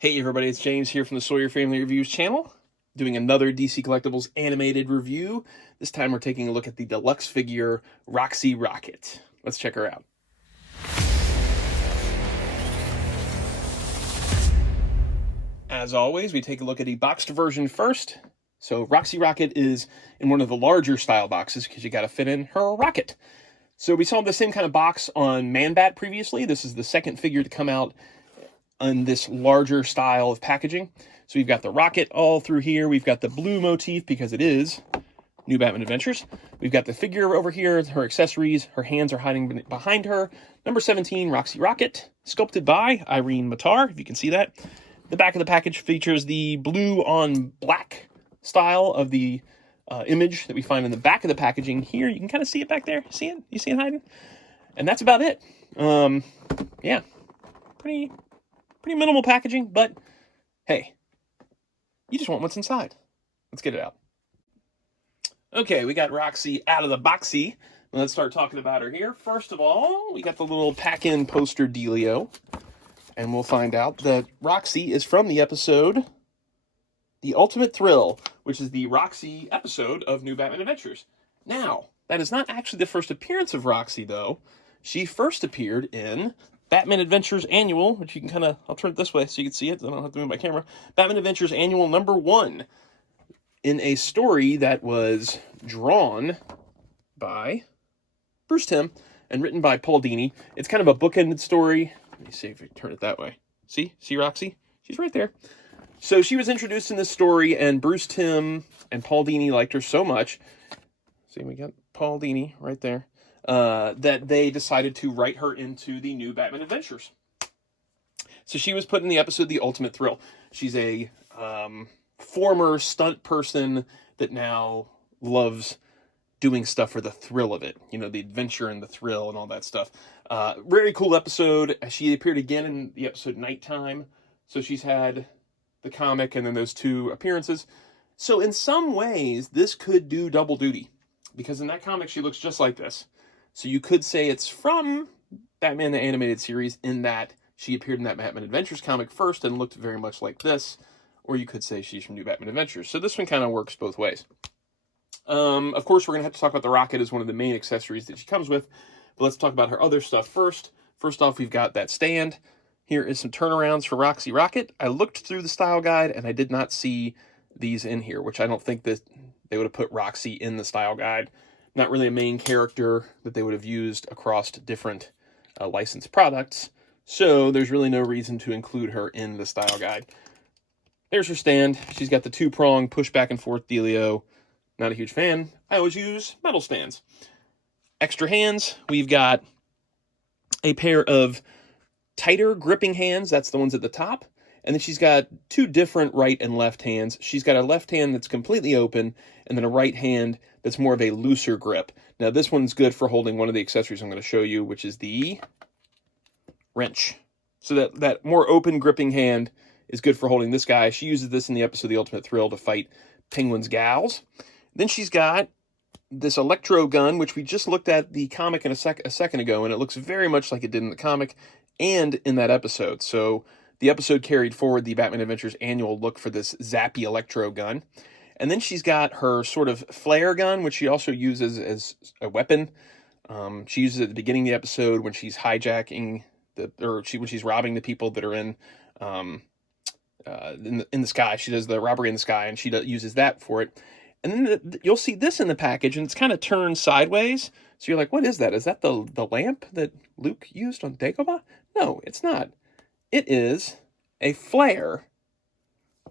Hey everybody, it's James here from the Sawyer Family Reviews channel, doing another DC Collectibles animated review. This time we're taking a look at the deluxe figure Roxy Rocket. Let's check her out. As always, we take a look at a boxed version first. So Roxy Rocket is in one of the larger style boxes because you got to fit in her rocket. So we saw the same kind of box on Man-Bat previously. This is the second figure to come out on this larger style of packaging. So we've got the rocket all through here. We've got the blue motif because it is New Batman Adventures. We've got the figure over here, her accessories. Her hands are hiding behind her. Number 17, Roxy Rocket, sculpted by Irene Matar, if you can see that. The back of the package features the blue on black style of the image that we find in the back of the packaging. Here, you can kind of see it back there. See it? You see it hiding? And that's about it. Yeah, pretty minimal packaging, but hey, you just want what's inside. Let's get it out. Okay, we got Roxy out of the boxy. Let's start talking about her here. First of all, we got the little pack-in poster dealio, and we'll find out that Roxy is from the episode The Ultimate Thrill, which is the Roxy episode of New Batman Adventures. Now, that is not actually the first appearance of Roxy, though. She first appeared in Batman Adventures Annual, which you can kind of, I'll turn it this way so you can see it. I don't have to move my camera. Batman Adventures Annual number 1, in a story that was drawn by Bruce Timm and written by Paul Dini. It's kind of a bookended story. Let me see if I turn it that way. See Roxy? She's right there. So she was introduced in this story, and Bruce Timm and Paul Dini liked her so much. See, we got Paul Dini right there. That they decided to write her into the New Batman Adventures. So she was put in the episode The Ultimate Thrill. She's a former stunt person that now loves doing stuff for the thrill of it. You know, the adventure and the thrill and all that stuff. Very cool episode. She appeared again in the episode Nighttime. So she's had the comic and then those 2 appearances. So in some ways, this could do double duty. Because in that comic, she looks just like this. So you could say it's from Batman the Animated Series in that she appeared in that Batman Adventures comic first and looked very much like this. Or you could say she's from New Batman Adventures. So this one kind of works both ways. Of course, we're going to have to talk about the rocket as one of the main accessories that she comes with. But let's talk about her other stuff first. First off, we've got that stand. Here is some turnarounds for Roxy Rocket. I looked through the style guide and I did not see these in here, which I don't think that they would have put Roxy in the style guide. Not really a main character that they would have used across different licensed products. So there's really no reason to include her in the style guide. There's her stand. She's got the 2-prong push back and forth dealio. Not a huge fan. I always use metal stands. Extra hands. We've got a pair of tighter gripping hands. That's the ones at the top. And then she's got 2 different right and left hands. She's got a left hand that's completely open, and then a right hand that's more of a looser grip. Now, this one's good for holding one of the accessories I'm going to show you, which is the wrench. So that more open gripping hand is good for holding this guy. She uses this in the episode The Ultimate Thrill to fight Penguin's gals. Then she's got this electro gun, which we just looked at the comic a second ago, and it looks very much like it did in the comic and in that episode. So the episode carried forward the Batman Adventures Annual look for this zappy electro gun. And then she's got her sort of flare gun, which she also uses as a weapon. She uses it at the beginning of the episode when she's hijacking, when she's robbing the people that are in the sky. She does the robbery in the sky, and she uses that for it. And then you'll see this in the package, and it's kind of turned sideways. So you're like, what is that? Is that the lamp that Luke used on Dagobah? No, it's not. It is a flare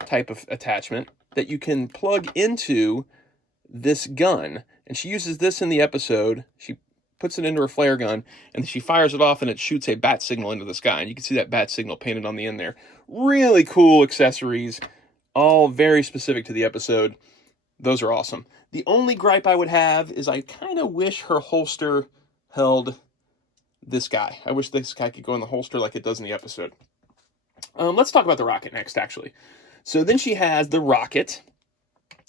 type of attachment that you can plug into this gun. And she uses this in the episode. She puts it into her flare gun, and she fires it off, and it shoots a bat signal into the sky. And you can see that bat signal painted on the end there. Really cool accessories, all very specific to the episode. Those are awesome. The only gripe I would have is I kind of wish her holster held this guy. I wish this guy could go in the holster like it does in the episode. Let's talk about the rocket next, actually. So then she has the rocket.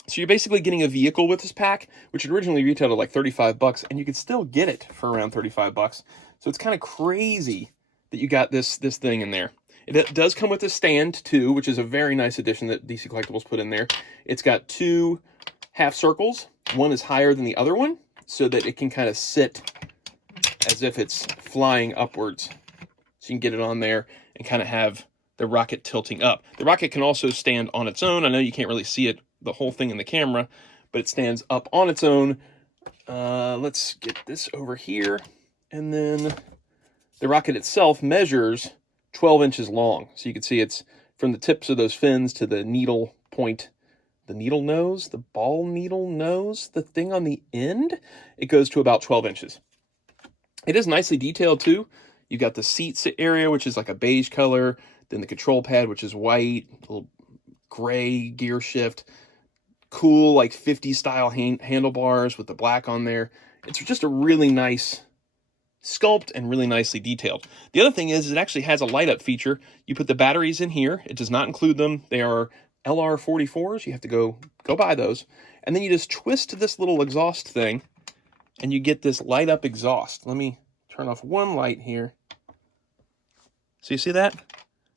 So you're basically getting a vehicle with this pack, which had originally retailed at like $35, and you could still get it for around $35. So it's kind of crazy that you got this thing in there. It does come with a stand too, which is a very nice addition that DC Collectibles put in there. It's got 2 half circles. One is higher than the other one, so that it can kind of sit as if it's flying upwards. So you can get it on there and kind of have the rocket tilting up. The rocket can also stand on its own. I know you can't really see it, the whole thing in the camera, but it stands up on its own. Let's get this over here. And then the rocket itself measures 12 inches long. So you can see it's from the tips of those fins to the needle point, the needle nose, the ball needle nose, the thing on the end, it goes to about 12 inches. It is nicely detailed too. You've got the seat area, which is like a beige color, then the control pad, which is white, little gray gear shift, cool like 50s style handlebars with the black on there. It's just a really nice sculpt and really nicely detailed. The other thing is it actually has a light up feature. You put the batteries in here. It does not include them. They are LR44s. You have to go buy those. And then you just twist this little exhaust thing and you get this light up exhaust. Let me turn off one light here. So you see that?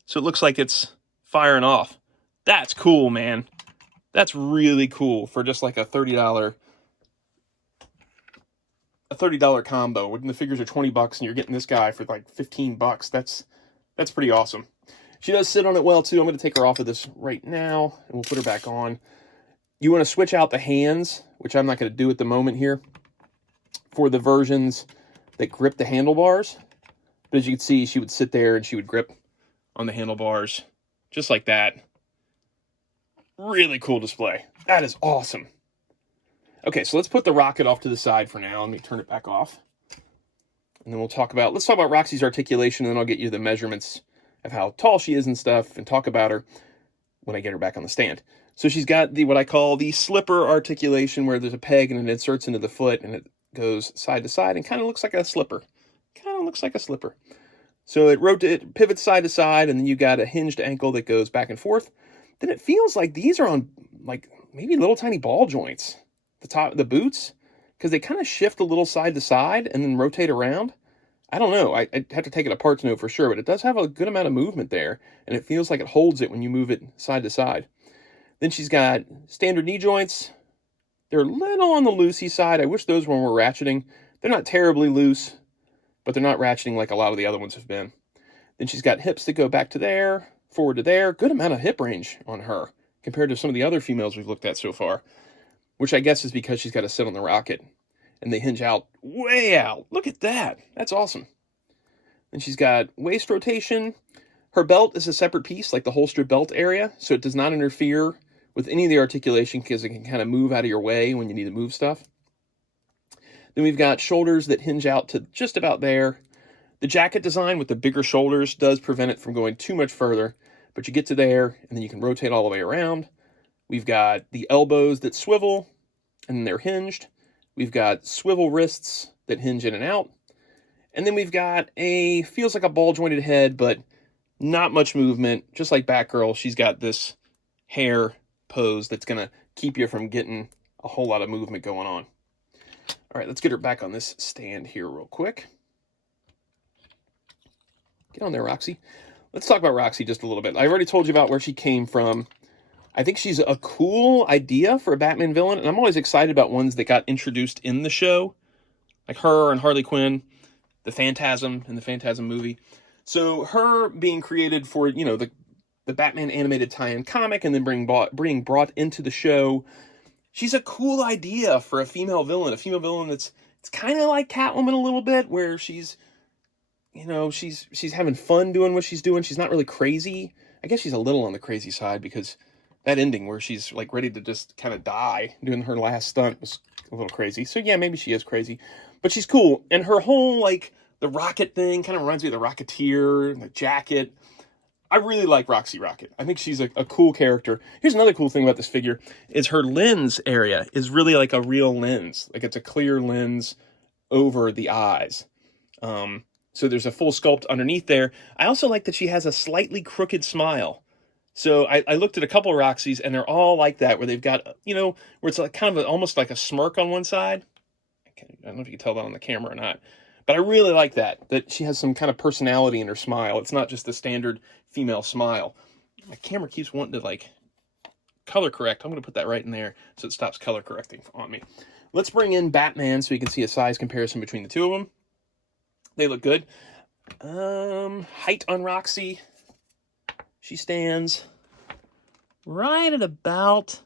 So it looks like it's firing off. That's cool, man. That's really cool for just like a $30 combo. When the figures are $20 and you're getting this guy for like $15, that's pretty awesome. She does sit on it well too. I'm going to take her off of this right now and we'll put her back on. You want to switch out the hands, which I'm not going to do at the moment here, for the versions that grip the handlebars. But as you can see, she would sit there and she would grip on the handlebars just like that. Really cool display. That is awesome. Okay, so let's put the rocket off to the side for now. Let me turn it back off. And then let's talk about Roxy's articulation, and then I'll get you the measurements of how tall she is and stuff, and talk about her when I get her back on the stand. So she's got what I call the slipper articulation, where there's a peg and it inserts into the foot, and it goes side to side and kind of looks like a slipper. So it pivots side to side, and then you got a hinged ankle that goes back and forth. Then it feels like these are on like maybe little tiny ball joints, the boots, because they kind of shift a little side to side and then rotate around. I don't know. I'd have to take it apart to know for sure, but it does have a good amount of movement there, and it feels like it holds it when you move it side to side. Then she's got standard knee joints. They're a little on the loosey side. I wish those one were ratcheting. They're not terribly loose, but they're not ratcheting like a lot of the other ones have been. Then she's got hips that go back to there, forward to there. Good amount of hip range on her compared to some of the other females we've looked at so far, which I guess is because she's got to sit on the rocket and they hinge out way out. Look at that. That's awesome. Then she's got waist rotation. Her belt is a separate piece, like the holster belt area, so it does not interfere with any of the articulation because it can kind of move out of your way when you need to move stuff. Then we've got shoulders that hinge out to just about there. The jacket design with the bigger shoulders does prevent it from going too much further, but you get to there, and then you can rotate all the way around. We've got the elbows that swivel, and they're hinged. We've got swivel wrists that hinge in and out. And then we've got feels like a ball-jointed head, but not much movement. Just like Batgirl, she's got this hair pose that's going to keep you from getting a whole lot of movement going on. All right, let's get her back on this stand here real quick. Get on there, Roxy. Let's talk about Roxy just a little bit. I already told you about where she came from. I think she's a cool idea for a Batman villain, and I'm always excited about ones that got introduced in the show, like her and Harley Quinn, the Phantasm in the Phantasm movie. So her being created for, the Batman animated tie-in comic and then being brought into the show, she's a cool idea for a female villain. A female villain it's kind of like Catwoman a little bit, where she's having fun doing what she's doing. She's not really crazy. I guess she's a little on the crazy side because that ending where she's like ready to just kind of die doing her last stunt was a little crazy. So yeah, maybe she is crazy, but she's cool. And her whole the rocket thing kind of reminds me of the Rocketeer and the jacket. I really like Roxy Rocket. I think she's a cool character. Here's another cool thing about this figure is her lens area is really like a real lens. Like it's a clear lens over the eyes. So there's a full sculpt underneath there. I also like that she has a slightly crooked smile. So I looked at a couple of Roxy's and they're all like that, where they've got, where it's like kind of almost like a smirk on one side. I don't know if you can tell that on the camera or not. But I really like that she has some kind of personality in her smile. It's not just the standard female smile. My camera keeps wanting to like color correct. I'm going to put that right in there so it stops color correcting on me. Let's bring in Batman so you can see a size comparison between the two of them. They look good. Height on Roxy. She stands right at about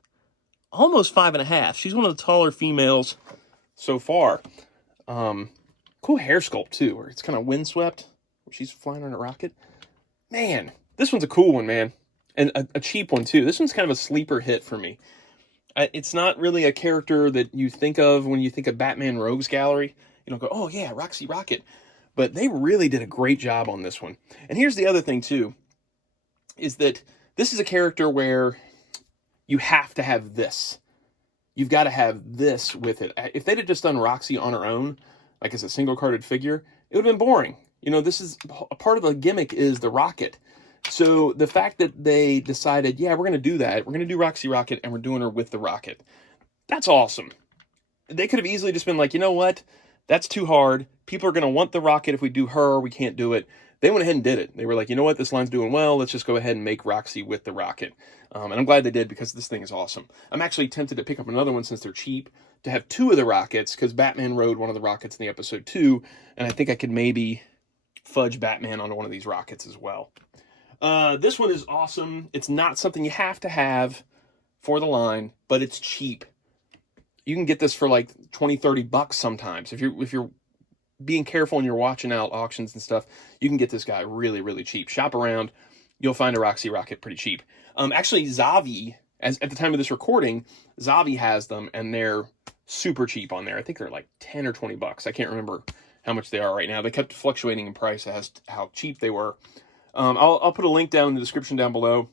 almost 5.5. She's one of the taller females so far. Cool hair sculpt too, where it's kind of windswept, where she's flying on a rocket. Man, this one's a cool one, man. And a cheap one too. This one's kind of a sleeper hit for me. It's not really a character that you think of when you think of Batman Rogues Gallery. You don't go, oh yeah, Roxy Rocket. But they really did a great job on this one. And here's the other thing too, is that this is a character where you have to have this. You've got to have this with it. If they'd have just done Roxy on her own, like as a single-carded figure, it would have been boring. You know, this is a part of the gimmick is the rocket. So the fact that they decided, yeah, we're going to do that. We're going to do Roxy Rocket, and we're doing her with the rocket. That's awesome. They could have easily just been like, you know what? That's too hard. People are going to want the rocket. If we do her, we can't do it. They went ahead and did it. They were like, you know what? This line's doing well. Let's just go ahead and make Roxy with the rocket. And I'm glad they did because this thing is awesome. I'm actually tempted to pick up another one since they're cheap to have two of the rockets because Batman rode one of the rockets in the episode 2. And I think I could maybe fudge Batman onto one of these rockets as well. This one is awesome. It's not something you have to have for the line, but it's cheap. You can get this for like 20, 30 bucks sometimes. If you're being careful and you're watching out auctions and stuff, you can get this guy really, really cheap. Shop around. You'll find a Roxy Rocket pretty cheap. Actually, Zavi, at the time of this recording, Zavi has them, and they're super cheap on there. I think they're like 10 or 20 bucks. I can't remember how much they are right now. They kept fluctuating in price as to how cheap they were. I'll put a link down in the description down below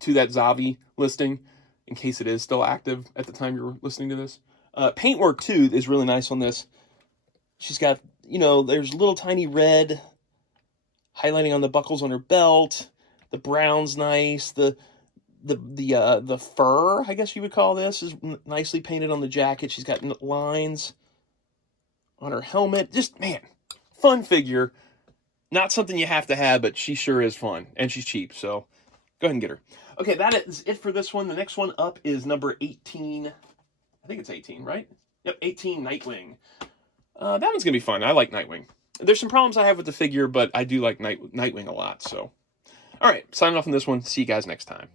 to that Zavi listing in case it is still active at the time you're listening to this. Paintwork, too, is really nice on this. She's got, you know, there's little tiny red highlighting on the buckles on her belt. The brown's nice. The fur, I guess you would call this, is nicely painted on the jacket. She's got lines on her helmet. Just, man, fun figure. Not something you have to have, but she sure is fun. And she's cheap, so go ahead and get her. Okay, that is it for this one. The next one up is number 18. I think it's 18, right? Yep, 18, Nightwing. That one's going to be fun. I like Nightwing. There's some problems I have with the figure, but I do like Nightwing a lot, so. All right, signing off on this one. See you guys next time.